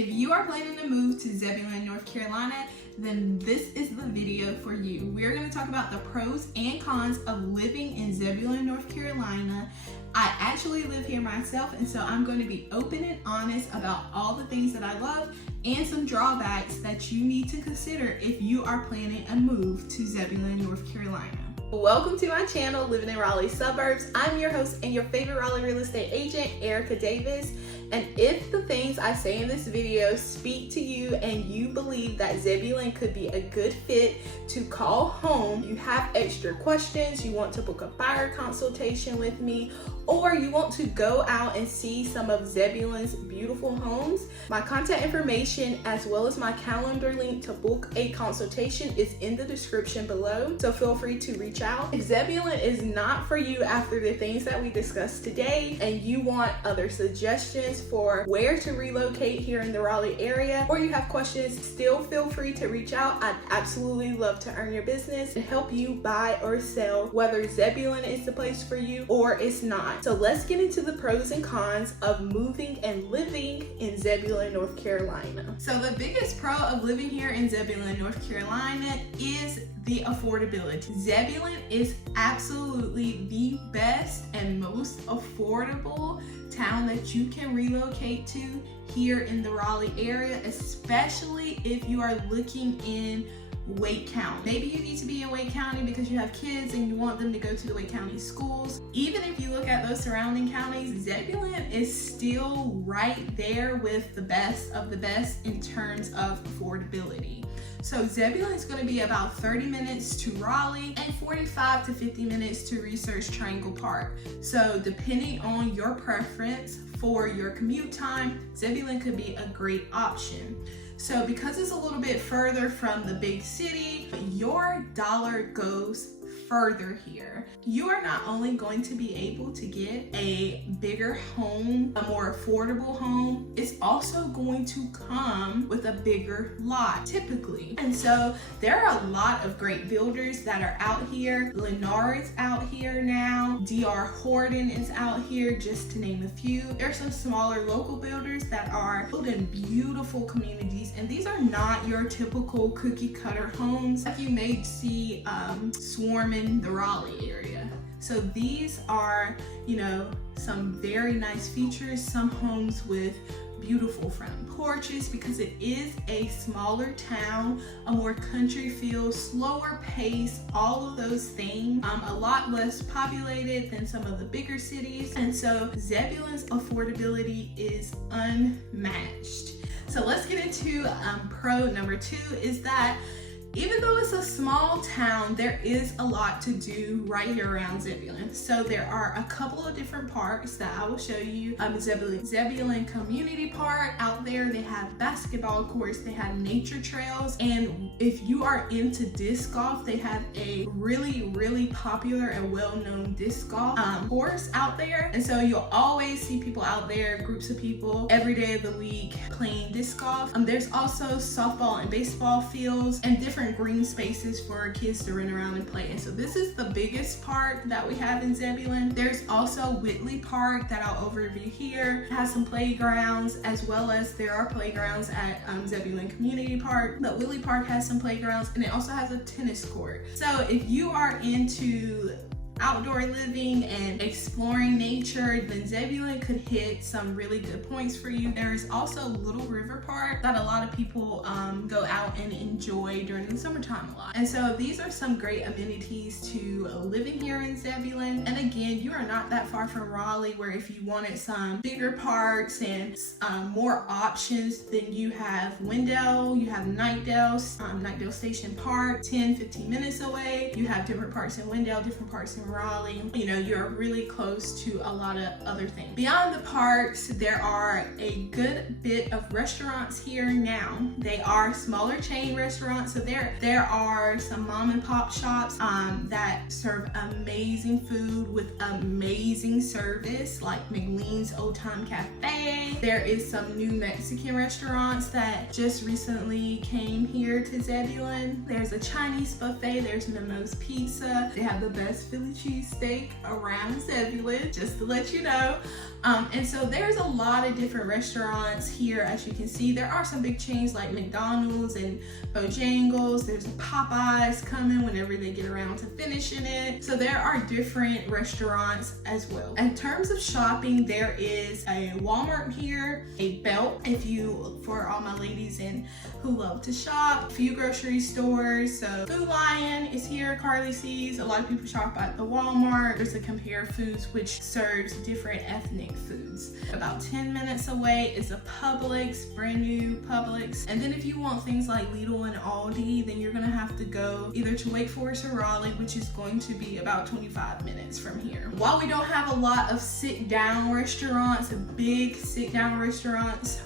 If you are planning to move to Zebulon, North Carolina, then this is the video for you. We're going to talk about the pros and cons of living in Zebulon, North Carolina. I actually live here myself, and so I'm going to be open and honest about all the things that I love and some drawbacks that you need to consider if you are planning a move to Zebulon, North Carolina. Welcome to my channel, Living in Raleigh Suburbs. I'm your host and your favorite Raleigh real estate agent, Erica Davis. And if the things I say in this video speak to you and you believe that Zebulon could be a good fit to call home, you have extra questions, you want to book a buyer consultation with me, or you want to go out and see some of Zebulon's beautiful homes, my contact information as well as my calendar link to book a consultation is in the description below, so feel free to reach out. If Zebulon is not for you after the things that we discussed today and you want other suggestions for where to relocate here in the Raleigh area, or you have questions, still feel free to reach out. I'd absolutely love to earn your business and help you buy or sell, whether Zebulon is the place for you or it's not. So let's get into the pros and cons of moving and living in Zebulon, North Carolina. So the biggest pro of living here in Zebulon, North Carolina is the affordability. Zebulon is absolutely the best and most affordable town that you can relocate to here in the Raleigh area, especially if you are looking in Wake County. Maybe you need to be in Wake County because you have kids and you want them to go to the Wake County schools. Even if you look at those surrounding counties, Zebulon is still right there with the best of the best in terms of affordability. So Zebulon is going to be about 30 minutes to Raleigh and 45 to 50 minutes to Research Triangle Park. So depending on your preference for your commute time, Zebulon could be a great option. So because it's a little bit further from the big city, your dollar goes further here. You are not only going to be able to get a bigger home, a more affordable home, it's also going to come with a bigger lot typically. And so there are a lot of great builders that are out here. Lennar is out here now. DR Horton is out here, just to name a few. There are some smaller local builders that are building beautiful communities, and these are not your typical cookie cutter homes like you may see swarming the Raleigh area. So these are, some very nice features, some homes with beautiful front porches because it is a smaller town, a more country feel, slower pace, all of those things, a lot less populated than some of the bigger cities. And so Zebulon's affordability is unmatched. So let's get into pro number 2 is that even though it's a small town, there is a lot to do right here around Zebulon. So there are a couple of different parks that I will show you. Zebulon Community Park out there, they have basketball courts, they have nature trails, and if you are into disc golf, they have a really popular and well-known disc golf course out there. And so you'll always see people out there, groups of people, every day of the week playing disc golf. There's also softball and baseball fields and different green spaces for kids to run around and play. And so this is the biggest park that we have in Zebulon. There's also Whitley Park that I'll overview here. It has some playgrounds, as well as there are playgrounds at Zebulon Community Park. But Whitley Park has some playgrounds, and it also has a tennis court. So if you are into outdoor living and exploring nature, then Zebulon could hit some really good points for you. There is also Little River Park that a lot of people go out and enjoy during the summertime a lot. And so these are some great amenities to living here in Zebulon. And again, you are not that far from Raleigh, where if you wanted some bigger parks and more options, then you have Wendell, you have Knightdale Station Park, 10-15 minutes away. You have different parks in Wendell, different parks in Raleigh. You're really close to a lot of other things. Beyond the parks, there are a good bit of restaurants here now. They are smaller chain restaurants, so there are some mom and pop shops that serve amazing food with amazing service, like McLean's Old Time Cafe. There is some new Mexican restaurants that just recently came here to Zebulon. There's a Chinese buffet, there's Mimo's Pizza. They have the best Philly cheesesteak around Zebulon, just to let you know. And so there's a lot of different restaurants here. As you can see, there are some big chains like McDonald's and Bojangles. There's Popeyes coming whenever they get around to finishing it. So there are different restaurants as well. In terms of shopping, there is a Walmart here, a Belt for all my ladies who love to shop, a few grocery stores. So Food Lion is here, Carly sees. A lot of people shop at the Walmart. There's a Compare Foods, which serves different ethnic foods. About 10 minutes away is a Publix, brand new Publix. And then if you want things like Lidl and Aldi, then you're gonna have to go either to Wake Forest or Raleigh, which is going to be about 25 minutes from here. While we don't have a lot of sit-down restaurants, big sit-down restaurants,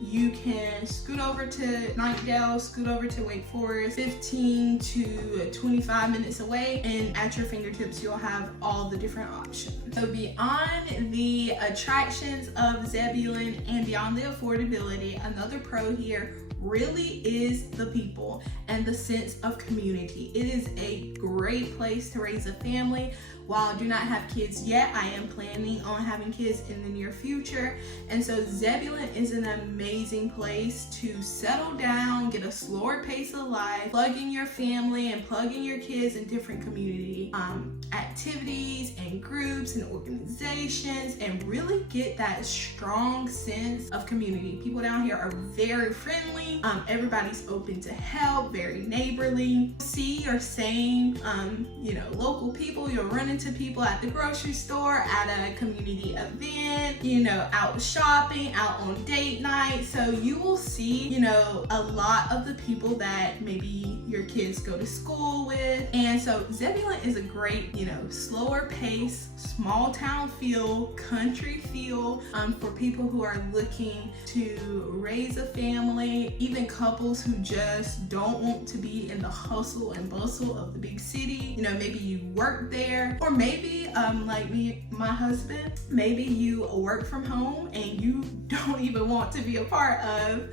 you can scoot over to Nightdale, scoot over to Wake Forest, 15 to 25 minutes away, and at your fingertips you'll have all the different options. So beyond the attractions of Zebulon and beyond the affordability, another pro here really is the people and the sense of community. It is a great place to raise a family. While I do not have kids yet, I am planning on having kids in the near future. And so Zebulon is an amazing place to settle down, get a slower pace of life, plug in your family and plug in your kids in different community activities and groups and organizations, and really get that strong sense of community. People down here are very friendly. Everybody's open to help, very neighborly. See your same, local people. You'll run into people at the grocery store, at a community event, out shopping, out on date night. So you will see, a lot of the people that maybe your kids go to school with. And so Zebulon is a great, slower pace, small town feel, country feel, for people who are looking to raise a family, even couples who just don't want to be in the hustle and bustle of the big city. Maybe you work there, or maybe like me, my husband, maybe you work from home and you don't even want to be a part of,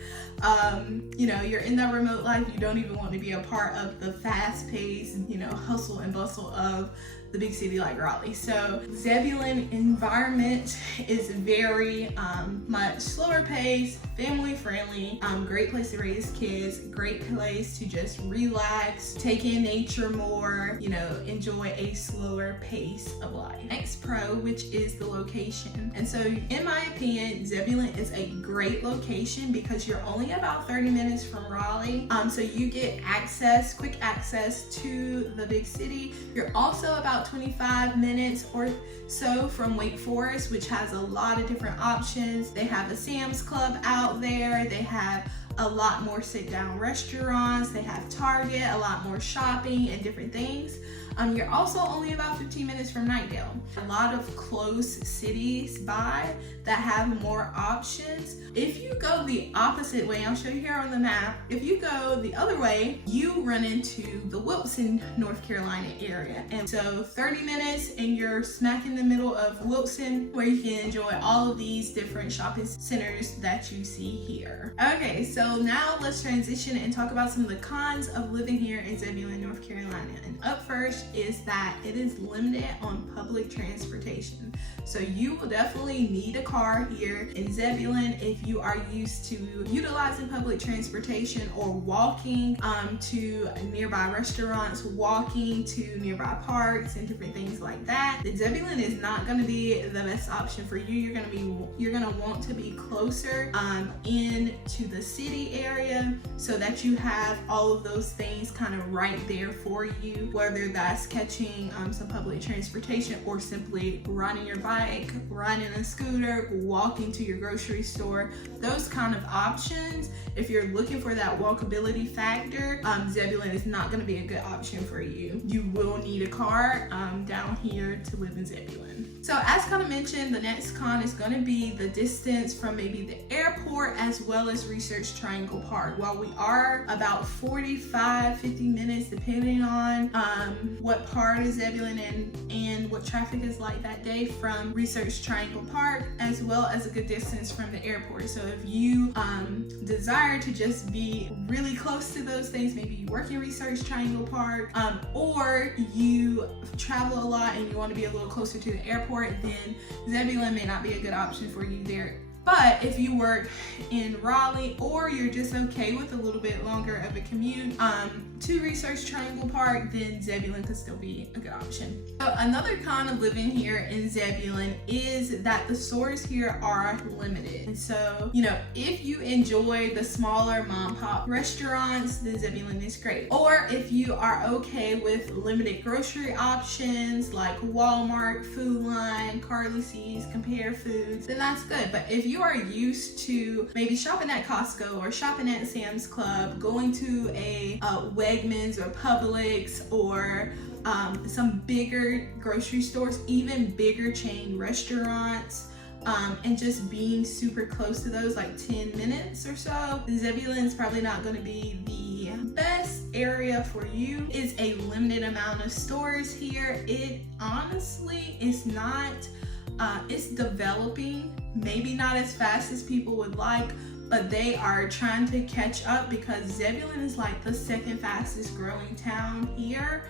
you're in that remote life, you don't even want to be a part of the fast-paced, hustle and bustle of the big city like Raleigh. So Zebulon environment is very much slower pace, family friendly, great place to raise kids, great place to just relax, take in nature more, enjoy a slower pace of life. Next pro, which is the location. And so in my opinion, Zebulon is a great location because you're only about 30 minutes from Raleigh. So you get quick access to the big city. You're also about 25 minutes or so from Wake Forest, which has a lot of different options. They have a Sam's Club out there. They have a lot more sit-down restaurants. They have Target, a lot more shopping and different things. You're also only about 15 minutes from Nightdale. A lot of close cities by that have more options. If you go the opposite way, I'll show you here on the map. If you go the other way, you run into the Wilson, North Carolina area. And so 30 minutes and you're smack in the middle of Wilson, where you can enjoy all of these different shopping centers that you see here. Okay, so now let's transition and talk about some of the cons of living here in Zebulon, North Carolina. And up first is that it is limited on public transportation. So you will definitely need a car here in Zebulon if you are used to utilizing public transportation or walking to nearby restaurants, walking to nearby parks and different things like that. The Zebulon is not going to be the best option for you. You're going to want to be closer into the city area so that you have all of those things kind of right there for you, whether that's catching some public transportation or simply riding your bike, riding a scooter, walking to your grocery store. Those kind of options, if you're looking for that walkability factor, Zebulon is not going to be a good option for you. You will need a car down here to live in Zebulon. So as kind of mentioned, the next con is going to be the distance from maybe the airport airport as well as Research Triangle Park. While we are about 45-50 minutes depending on what part of Zebulon and what traffic is like that day from Research Triangle Park, as well as a good distance from the airport. So if you desire to just be really close to those things, maybe you work in Research Triangle Park, or you travel a lot and you want to be a little closer to the airport, then Zebulon may not be a good option for you there. But if you work in Raleigh, or you're just okay with a little bit longer of a commute to Research Triangle Park, then Zebulon could still be a good option. So another con of living here in Zebulon is that the stores here are limited. And so, you know, if you enjoy the smaller mom and pop restaurants, then Zebulon is great. Or if you are okay with limited grocery options like Walmart, Food Line, Carly C's, Compare Foods, then that's good. But if you are used to maybe shopping at Costco or shopping at Sam's Club, going to a Wegmans or Publix or some bigger grocery stores, even bigger chain restaurants, and just being super close to those, like 10 minutes or so, Zebulon is probably not going to be the best area for you. It's a limited amount of stores here. It honestly is not, it's developing, maybe not as fast as people would like, but they are trying to catch up because Zebulon is like the second fastest growing town here,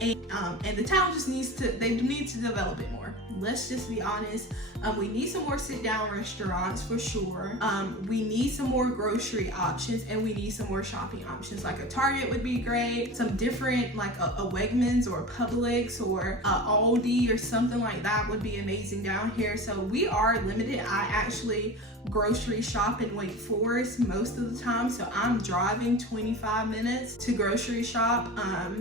and the town just needs to, they need to develop it more. Let's just be honest. We need some more sit-down restaurants for sure. We need some more grocery options, and we need some more shopping options. Like a Target would be great. Some different, like a Wegmans or a Publix or a Aldi or something like that would be amazing down here. So we are limited. I actually grocery shop in Wake Forest most of the time, so I'm driving 25 minutes to grocery shop,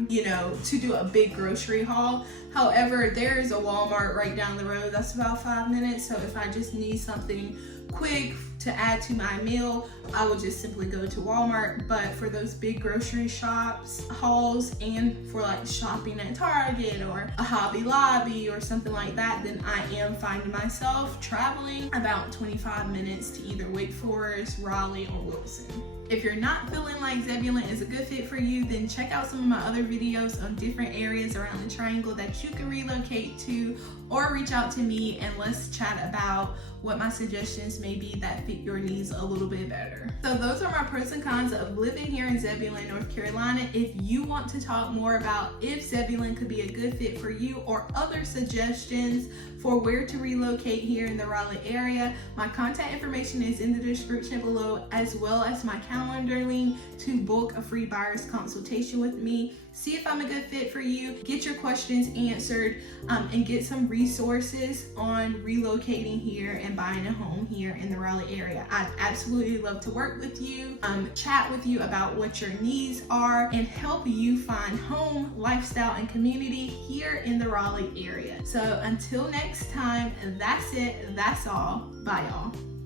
you know, to do a big grocery haul. However, there is a Walmart right down the road that's about 5 minutes, so if I just need something quick to add to my meal, I would just simply go to Walmart. But for those big grocery shops hauls, and for like shopping at Target or a Hobby Lobby or something like that, then I am finding myself traveling about 25 minutes to either Wake Forest, Raleigh, or Wilson. If you're not feeling like Zebulon is a good fit for you, then check out some of my other videos on different areas around the triangle that you can relocate to, or reach out to me and let's chat about what my suggestions may be that fit your needs a little bit better. So those are my pros and cons of living here in Zebulon, North Carolina. If you want to talk more about if Zebulon could be a good fit for you, or other suggestions for where to relocate here in the Raleigh area, my contact information is in the description below, as well as my calendar link to book a free buyer's consultation with me. See if I'm a good fit for you, get your questions answered, and get some resources on relocating here and buying a home here in the Raleigh area. I'd absolutely love to work with you, chat with you about what your needs are, and help you find home, lifestyle, and community here in the Raleigh area. So until next time, that's it, that's all. Bye y'all.